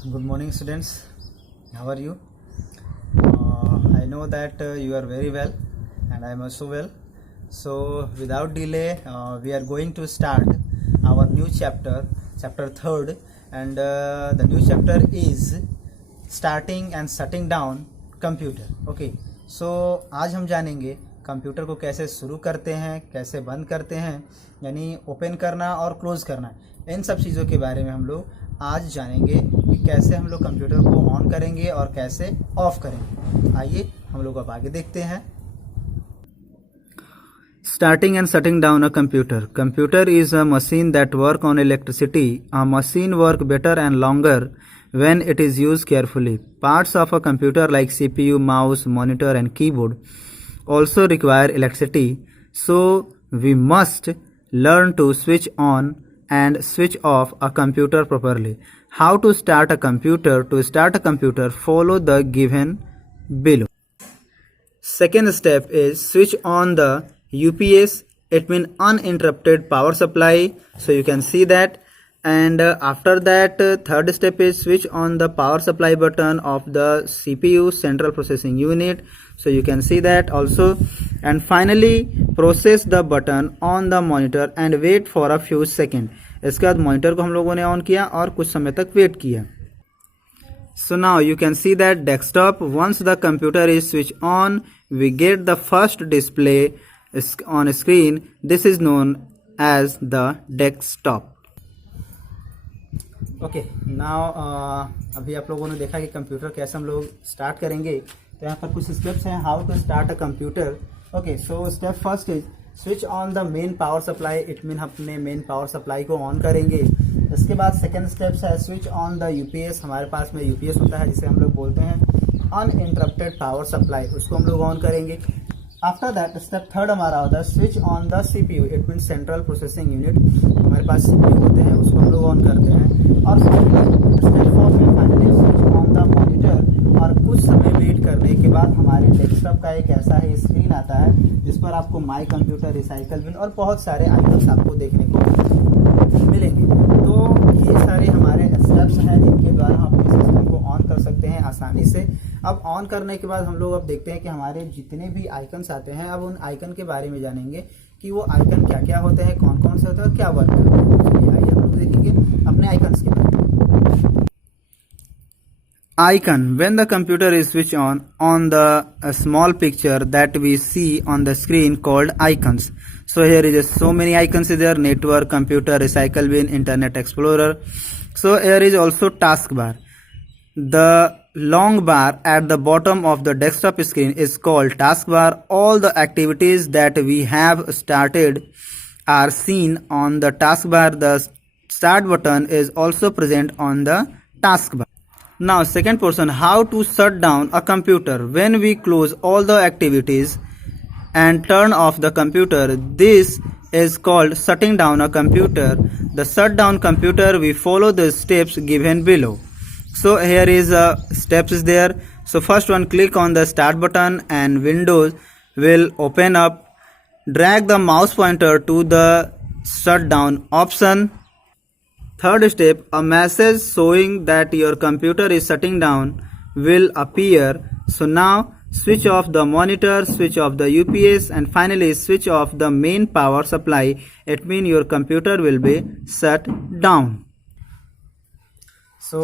Good morning, students. How are you? I know that you are very well, and I am also well. So, without delay, we are going to start our new chapter, chapter 3rd, and the new chapter is starting and shutting down computer. Okay. So, आज हम जानेंगे computer को कैसे शुरू करते हैं, कैसे बंद करते हैं, यानी ओपन करना और क्लोज करना, इन सब चीज़ों के बारे में हम लोग आज जानेंगे कि कैसे हम लोग कंप्यूटर को ऑन करेंगे और कैसे ऑफ करेंगे। आइए हम लोग अब आगे देखते हैं। Starting and shutting down a computer. Computer is a machine that work on electricity. A machine work better and longer when it is used carefully. Parts of a computer like CPU, mouse, monitor and keyboard also require electricity. So we must learn to switch on and switch off a computer properly. How to start a computer? To start a computer, follow the given below. Second step is switch on the UPS. It means uninterrupted power supply. So you can see that. And after that, third step is switch on the power supply button of the CPU, central processing unit. So you can see that also. And finally, process the button on the monitor and wait for a few seconds. इसके बाद monitor को हम लोगों ने on किया और कुछ समय तक वेट किया. So now you can see that desktop. Once the computer is switched on, we get the first display on screen. This is known as the desktop. Okay, now अभी आप लोगों ने देखा कि कंप्यूटर कैसे हम लोग स्टार्ट करेंगे. तो यहाँ पर कुछ स्टेप्स हैं how to start a computer. Okay, so step first is switch on the main power supply. It mean अपने मेन पावर सप्लाई को ऑन करेंगे. इसके बाद सेकेंड स्टेप्स है स्विच ऑन द यूपीएस. हमारे पास में यूपीएस होता है जिसे हम लोग बोलते हैं अनइंटरप्टेड पावर सप्लाई, उसको हम लोग ऑन करेंगे. आफ्टर दैट स्टेप थर्ड हमारा होता है switch on the CPU. It mean central processing unit. हमारे पास सीपीयू होते हैं, उसको हम लोग ऑन करते हैं. और स्टेप फोर्थ में finally switch on the monitor. और कुछ समय वेट करने के बाद हमारे डेस्कटॉप का एक ऐसा है स्क्रीन आता है जिस पर आपको माई कंप्यूटर, रिसाइकल बिन और बहुत सारे आइकन्स आपको देखने को मिलेंगे. तो ये सारे हमारे स्टेप्स हैं जिनके द्वारा हम अपने सिस्टम को ऑन कर सकते हैं आसानी से. अब ऑन करने के बाद हम लोग अब देखते हैं कि हमारे जितने भी आइकन्स आते हैं, अब उन आइकन के बारे में जानेंगे कि वो आइकन क्या क्या होते हैं, कौन कौन से होते हैं और क्या वर्क करते हैं. आइए हम लोग देखेंगे अपने आइकन्स के बारे में. Icon. When the computer is switched on the small picture that we see on the screen called icons. So here is so many icons is there: network, computer, recycle bin, internet explorer. So here is also taskbar. The long bar at the bottom of the desktop screen is called taskbar. All the activities that we have started are seen on the taskbar. The start button is also present on the taskbar. Now second portion, how to shut down a computer. When we close all the activities and turn off the computer, this is called shutting down a computer. The shut down computer, we follow the steps given below. So here is steps is there. So first one, click on the start button and Windows will open up. Drag the mouse pointer to the shut down option. Third step, a message showing that your computer is shutting down will appear. So now switch off the monitor, switch off the UPS and finally switch off the main power supply. It means your computer will be shut down. So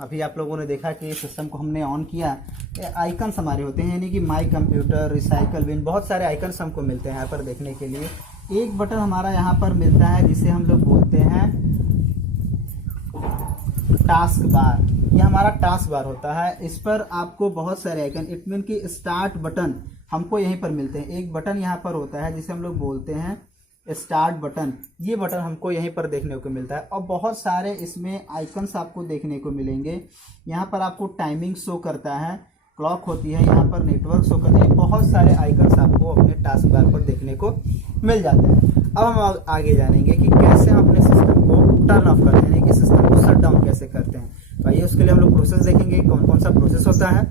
अभी आप लोगों ने देखा कि system को हमने on किया. Icons हमारे होते हैं यानी कि माई कंप्यूटर, रिसाइकल बिन, बहुत सारे आइकन्स हमको मिलते हैं यहाँ पर देखने के लिए. एक बटन हमारा यहाँ पर मिलता है जिसे हम लोग बोलते हैं टास्क बार. ये हमारा टास्क बार होता है. इस पर आपको बहुत सारे आइकन, इट मीन की स्टार्ट बटन हमको यहीं पर मिलते हैं. एक बटन यहाँ पर होता है जिसे हम लोग बोलते हैं स्टार्ट बटन. ये बटन हमको यहीं पर देखने को मिलता है और बहुत सारे इसमें आइकन्स आपको देखने को मिलेंगे. यहाँ पर आपको टाइमिंग शो करता है, क्लॉक होती है, यहाँ पर नेटवर्क शो करते हैं. बहुत सारे आइकन्स आपको अपने टास्क बार पर देखने को मिल जाते हैं. अब हम आगे जानेंगे कि कैसे हम अपने सिस्टम को टर्न ऑफ करते हैं, कि सिस्टम को शट डाउन कैसे करते हैं. तो आइए उसके लिए हम लोग प्रोसेस देखेंगे कौन कौन सा प्रोसेस होता है.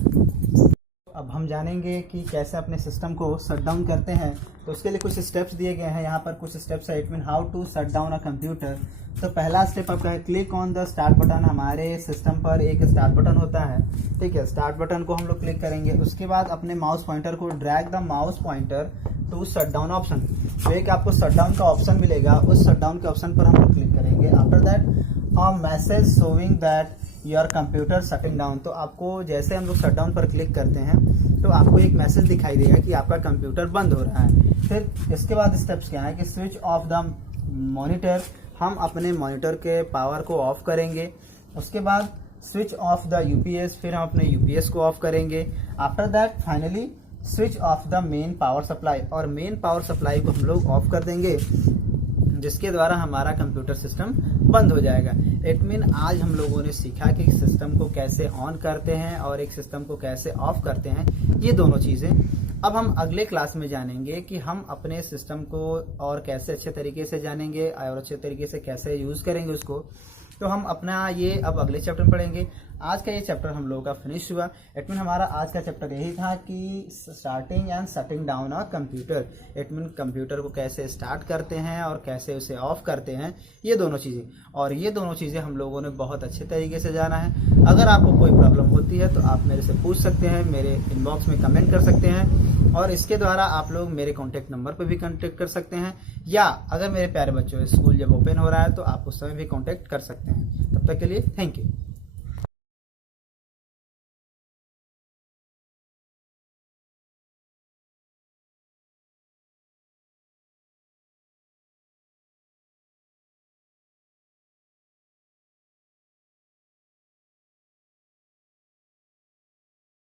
अब हम जानेंगे कि कैसे अपने सिस्टम को शट डाउन करते हैं। तो उसके लिए कुछ स्टेप्स दिए गए हैं, यहाँ पर कुछ स्टेप्स है। It mean how to shut down a computer. तो पहला स्टेप आपका है click on the start button. हमारे सिस्टम पर एक स्टार्ट बटन होता है, ठीक है। स्टार्ट बटन को हम लोग क्लिक करेंगे। उसके बाद अपने माउस पॉइंटर को drag the mouse pointer to shut down option. तो एक आपको शट डाउन का ऑप्शन मिलेगा, उस शट डाउन के ऑप्शन पर हम लोग क्लिक करेंगे। After that a message showing that your computer shutting down. तो आपको जैसे हम लोग शट डाउन पर क्लिक करते हैं तो आपको एक मैसेज दिखाई देगा कि आपका कंप्यूटर बंद हो रहा है। फिर इसके बाद स्टेप्स क्या है कि स्विच ऑफ द मॉनिटर। हम अपने मॉनिटर के पावर को ऑफ करेंगे। उसके बाद स्विच ऑफ द यूपीएस, फिर हम अपने यूपीएस को ऑफ करेंगे। After that finally switch off the main power supply, और मेन पावर सप्लाई को हम लोग ऑफ कर देंगे, जिसके द्वारा हमारा कंप्यूटर सिस्टम बंद हो जाएगा। इट मीन आज हम लोगों ने सीखा कि सिस्टम को कैसे ऑन करते हैं और एक सिस्टम को कैसे ऑफ करते हैं, ये दोनों चीजें। अब हम अगले क्लास में जानेंगे कि हम अपने सिस्टम को और कैसे अच्छे तरीके से जानेंगे और अच्छे तरीके से कैसे यूज करेंगे उसको। तो हम अपना ये अब अगले चैप्टर में पढ़ेंगे। आज का ये चैप्टर हम लोगों का फिनिश हुआ। इट मीन हमारा आज का चैप्टर यही था कि starting and shutting down a computer. It mean computer को कैसे स्टार्ट करते हैं और कैसे उसे ऑफ करते हैं, ये दोनों चीज़ें। और ये दोनों चीज़ें हम लोगों ने बहुत अच्छे तरीके से जाना है। अगर आपको कोई प्रॉब्लम होती है तो आप मेरे से पूछ सकते हैं, मेरे इनबॉक्स में कमेंट कर सकते हैं, और इसके द्वारा आप लोग मेरे कॉन्टैक्ट नंबर पर भी कॉन्टैक्ट कर सकते हैं, या अगर मेरे प्यारे बच्चों स्कूल जब ओपन हो रहा है तो आप उस समय भी कॉन्टैक्ट कर सकते हैं। तब तक के लिए थैंक यू।